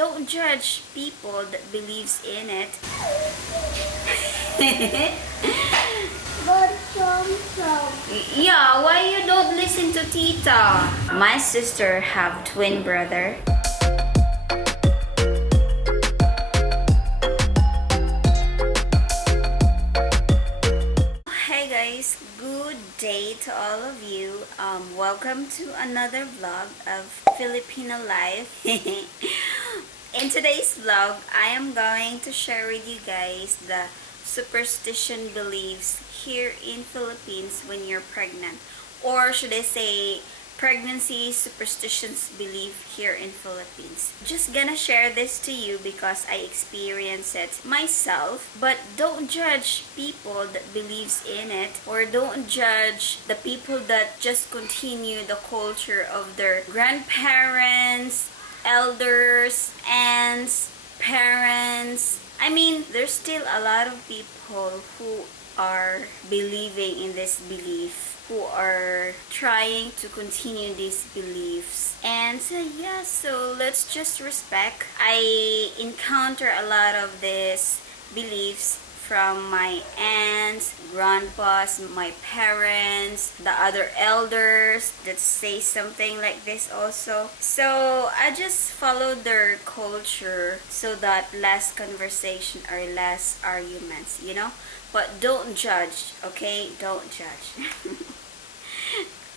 don't judge people that believes in it. But some. Yeah, why you don't listen to Tita? My sister have twin brother. Hey guys, good day to all of you. Welcome to another vlog of Filipino life. In today's vlog, I am going to share with you guys the superstition beliefs here in Philippines when you're pregnant, or should I say pregnancy superstitions belief here in Philippines. Just gonna share this to you because I experienced it myself, but don't judge people that believes in it, or don't judge the people that just continue the culture of their grandparents, elders, aunts, parents. I mean, there's still a lot of people who are believing in this belief, who are trying to continue these beliefs. And yeah, so let's just respect. I encounter a lot of these beliefs from my aunts, grandpas, my parents, the other elders that say something like this also. So I just follow their culture so that less conversation or less arguments, you know? But don't judge, okay? Don't judge.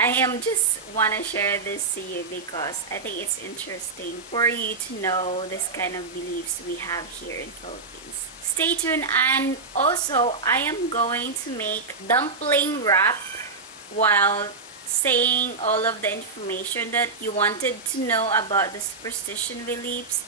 I am just want to share this to you because I think it's interesting for you to know this kind of beliefs we have here in Philippines. Stay tuned, and also I am going to make dumpling wrap while saying all of the information that you wanted to know about the superstition beliefs.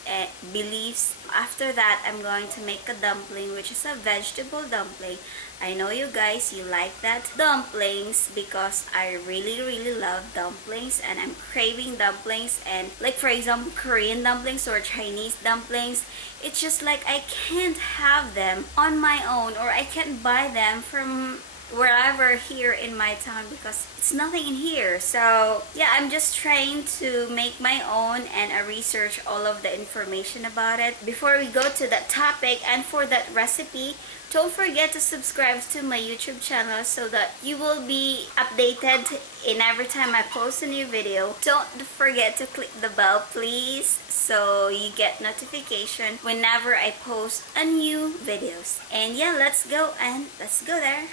After that, I'm going to make a dumpling, which is a vegetable dumpling. I know you guys, you like that dumplings because I really love dumplings, and I'm craving dumplings. And like for example, Korean dumplings or Chinese dumplings, it's just like I can't have them on my own, or I can't buy them from wherever here in my town because it's nothing in here. So yeah, I'm just trying to make my own, and I research all of the information about it before we go to that topic. And for that recipe, don't forget to subscribe to my YouTube channel so that you will be updated in every time I post a new video. Don't forget to click the bell, please, so you get notification whenever I post a new videos. And yeah, let's go there.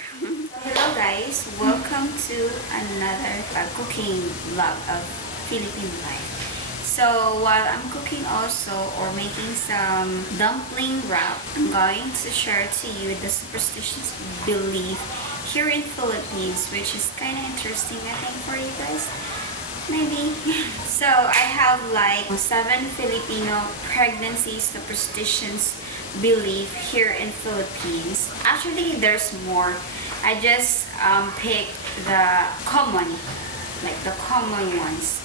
Hello guys, welcome to another cooking vlog of Filipino life. So while I'm cooking also, or making some dumpling wrap, I'm going to share to you the superstitious belief here in Philippines, which is kind of interesting, I think, for you guys. Maybe. So I have like 7 Filipino pregnancy superstitions belief here in Philippines. Actually, there's more. I just picked the common ones.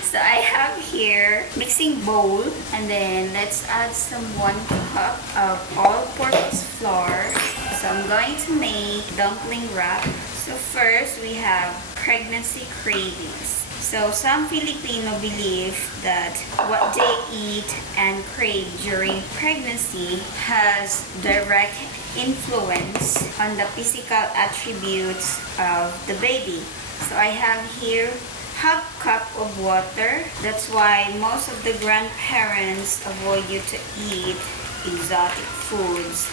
So I have here mixing bowl, and then let's add some 1 cup of all-purpose flour. So I'm going to make dumpling wrap. So first we have pregnancy cravings. So some Filipino believe that what they eat and crave during pregnancy has direct influence on the physical attributes of the baby. So I have here half cup of water. That's why most of the grandparents avoid you to eat exotic foods.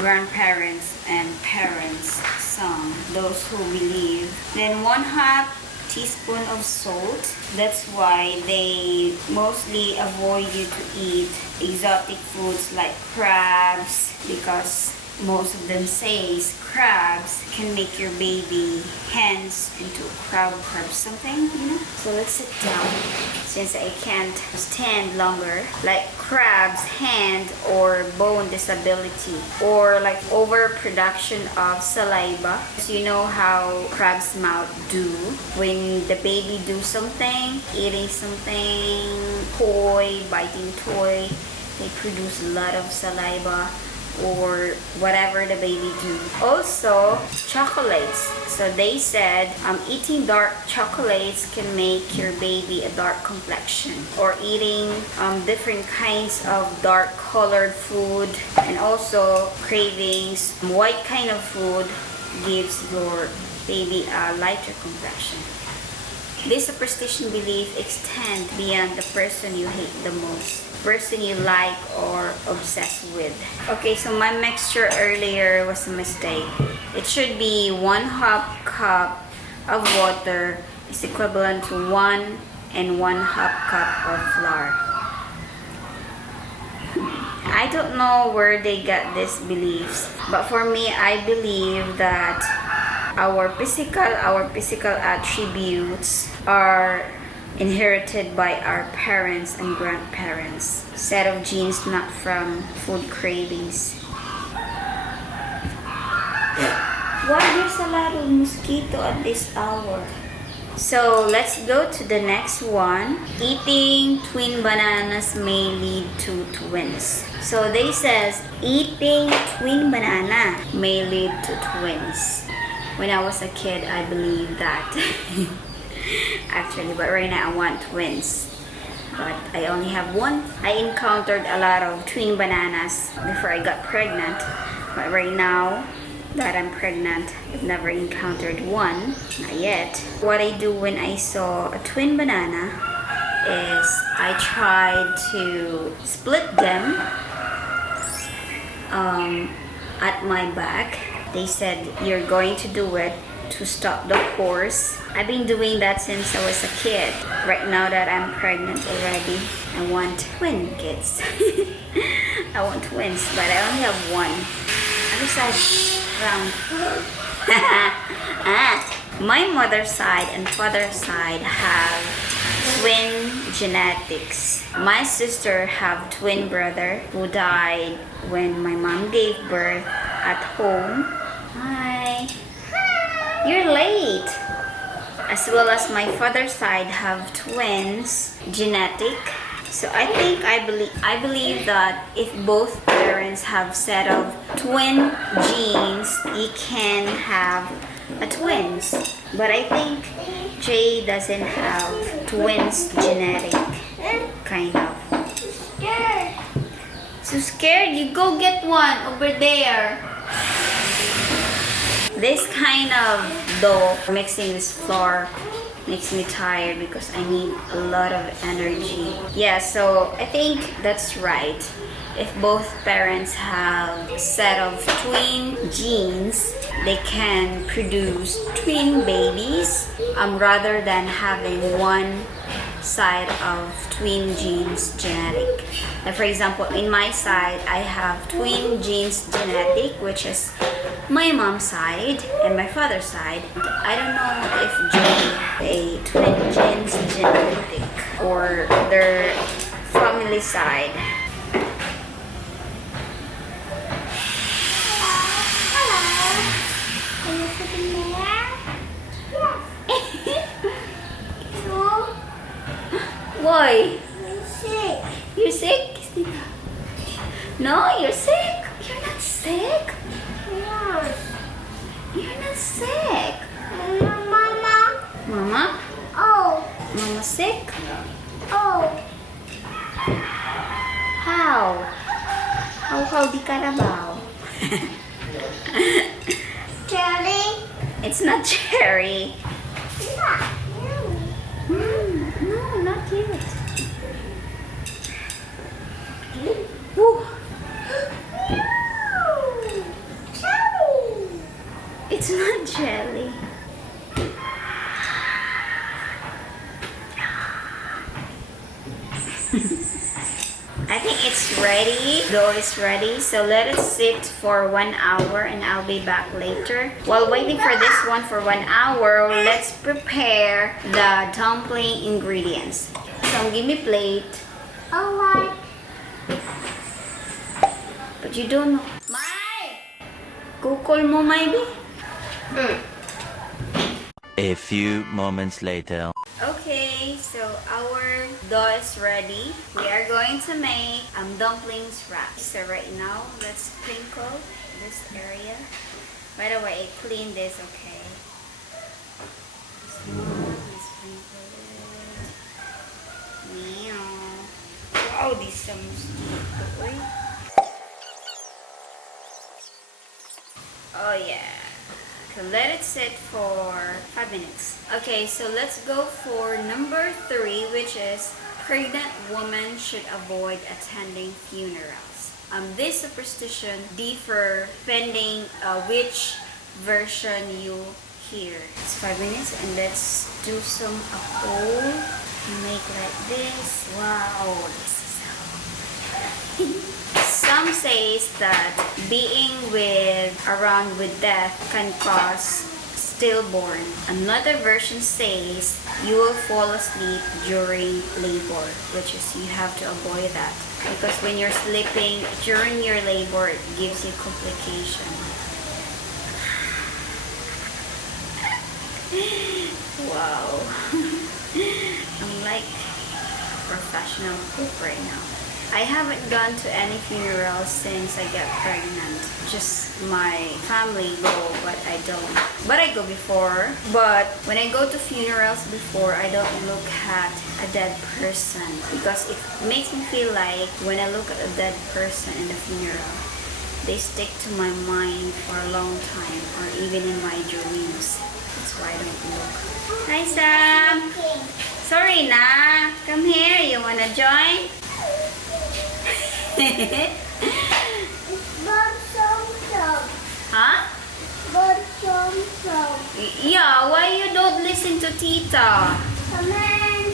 Grandparents and parents, some, those who believe. Then 1/2 teaspoon of salt. That's why they mostly avoid you to eat exotic foods like crabs, because most of them says crabs can make your baby hands into crab something, you know. So let's sit down since I can't stand longer. Like crab's hand or bone disability, or like overproduction of saliva. So you know how crab's mouth do when the baby do something, eating something, biting toy, they produce a lot of saliva. or whatever the baby do. Also, chocolates. So they said eating dark chocolates can make your baby a dark complexion, or eating different kinds of dark colored food, and also cravings white kind of food gives your baby a lighter complexion. This superstition belief extends beyond the person you hate the most, person you like or obsessed with. Okay, so my mixture earlier was a mistake. It should be 1/2 cup of water is equivalent to 1 and 1/2 cup of flour. I don't know where they got these beliefs, but for me, I believe that our physical attributes are inherited by our parents and grandparents. Set of genes, not from food cravings. Why there's a lot of mosquito at this hour? So let's go to the next one. Eating twin bananas may lead to twins. So they says eating twin banana may lead to twins. When I was a kid, I believed that. Actually, but right now I want twins. But I only have one. I encountered a lot of twin bananas before I got pregnant. But right now that I'm pregnant, I've never encountered one. Not yet. What I do when I saw a twin banana is I tried to split them at my back. They said you're going to do it to stop the pores. I've been doing that since I was a kid. Right now that I'm pregnant already, I want twin kids. I want twins, but I only have one. Other side, round. My mother's side and father's side have twin genetics. My sister have twin brother who died when my mom gave birth at home. Hi. You're late. As well as my father's side have twins genetic. So I believe that if both parents have set of twin genes, you can have a twins. But I think Jay doesn't have twins genetic, kind of. So scared? You go get one over there. This kind of dough, mixing this flour, makes me tired because I need a lot of energy. Yeah, so I think that's right. If both parents have a set of twin genes, they can produce twin babies rather than having one side of twin genes genetic. Like for example, in my side, I have twin genes genetic, which is my mom's side and my father's side. I don't know if Jay a twin genes genetic or their family side. Why? I'm sick. You're sick? No, you're sick. You're not sick. Yes. You're not sick. Mama. Mama? Oh. Mama sick? Oh. How? How di Carabao? Jelly. It's not cherry. Yeah. No, not yet. Woo. Jelly. It's not jelly. I think it's ready. Dough is ready. So let it sit for 1 hour and I'll be back later. While waiting for this one for 1 hour, let's prepare the dumpling ingredients. So give me plate. Alright. But you don't know. Mai! Kukul mo, maybe? A few moments later. Okay, so our dough is ready. We are going to make dumplings wrap. So right now, let's sprinkle this area. By the way, I clean this, okay? So, let's sprinkle it. Meow. Wow, this sounds good. Oh yeah. So let it sit for 5 minutes. Okay, so let's go for number 3, which is pregnant women should avoid attending funerals. This superstition differ depending which version you hear. It's 5 minutes, and let's do some hole. Make like this. Wow, this is how. Some says that being around with death can cause stillborn. Another version says you will fall asleep during labor, which is you have to avoid that. Because when you're sleeping during your labor, it gives you complication. Wow. I'm like professional cook right now. I haven't gone to any funerals since I got pregnant. Just my family go, but I don't. But I go before. But when I go to funerals before, I don't look at a dead person. Because it makes me feel like when I look at a dead person in the funeral, they stick to my mind for a long time, or even in my dreams. That's why I don't look. Hi, Sam! Sorry na! Come here, you wanna join? Huh? Yeah, why you don't listen to Tita?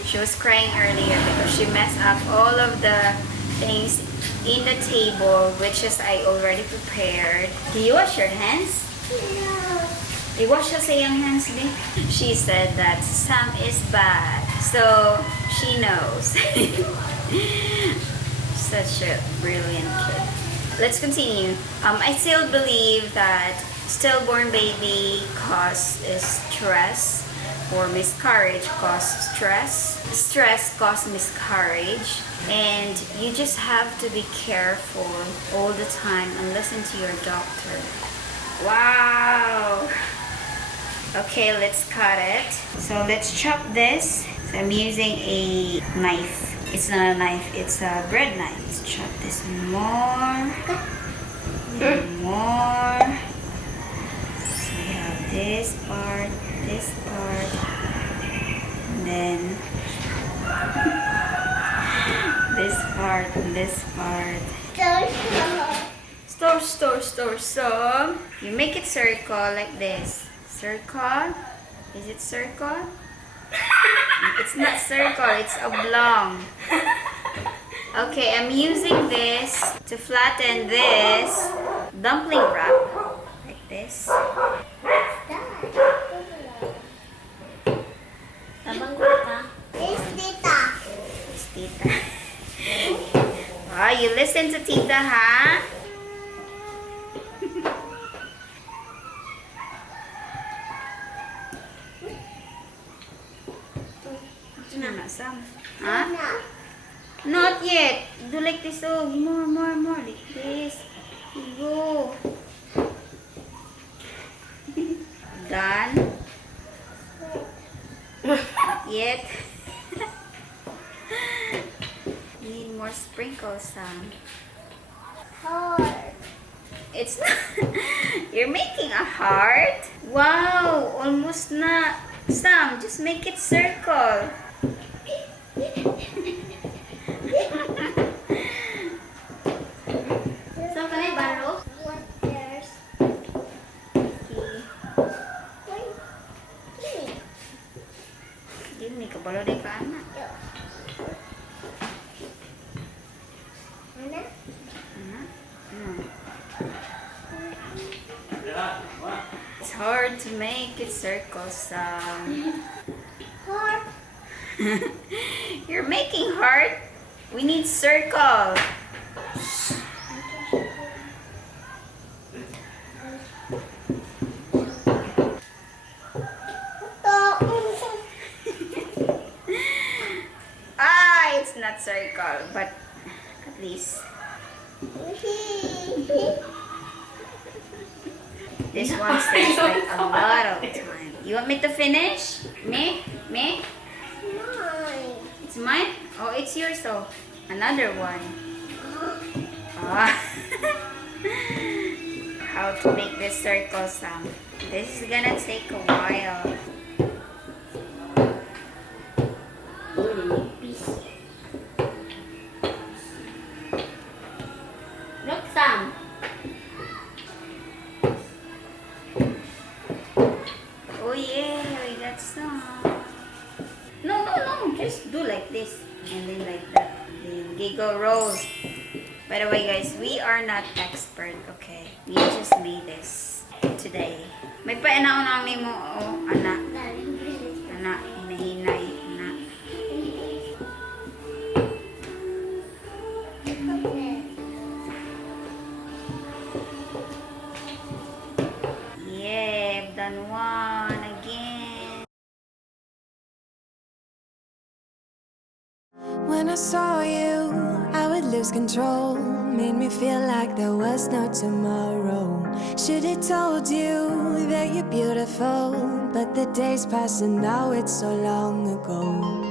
She was crying earlier because she messed up all of the things in the table, which is I already prepared. Do you wash your hands? No. You wash your hands, babe? She said that Sam is bad, so she knows. Such a brilliant kid. Let's continue. I still believe that stillborn baby causes stress, or miscarriage causes stress. Stress causes miscarriage, and you just have to be careful all the time and listen to your doctor. Wow. Okay, let's cut it. So let's chop this. So I'm using a knife. It's not a knife, it's a bread knife. Let's chop this more. More. We have this part, and then this part, and this part. Store. So you make it circle like this. Circle. Is it circle? It's not circle, it's oblong. Okay, I'm using this to flatten this dumpling wrap. Like this. It's Tita. Oh, you listen to Tita, huh? Sam. Huh? Not yet. Do like this. Oh, more. Like this. Go. Done. Not yet. Need more sprinkles, Sam. Heart. It's not. You're making a heart? Wow, almost na. Sam, just make it circle. Saan ka na baro? What there's? Hindi ka baro din pa, anak. Mana? Anak? It's hard to make it circle, Sam. Heart. You're making heart. We need circle. Ay, This one takes like a lot of time. You want me to finish? Me? Me? Mine. It's mine? Oh, it's yours. Oh, another one. Ah. How to make this circle, Sam? This is gonna take a while. Look, Sam. Oh yeah, we got some. No, no, no. Just do like this and then like that. Then giggle roll. By the way, guys, we are not expert, okay? We just made this today. May painaunang mo, oh, anak. Anak, hinahinay, anak. Yeah, I've done one again. When I saw you, I would lose control. Made me feel like there was no tomorrow. Should've told you that you're beautiful, but the days pass and now it's so long ago.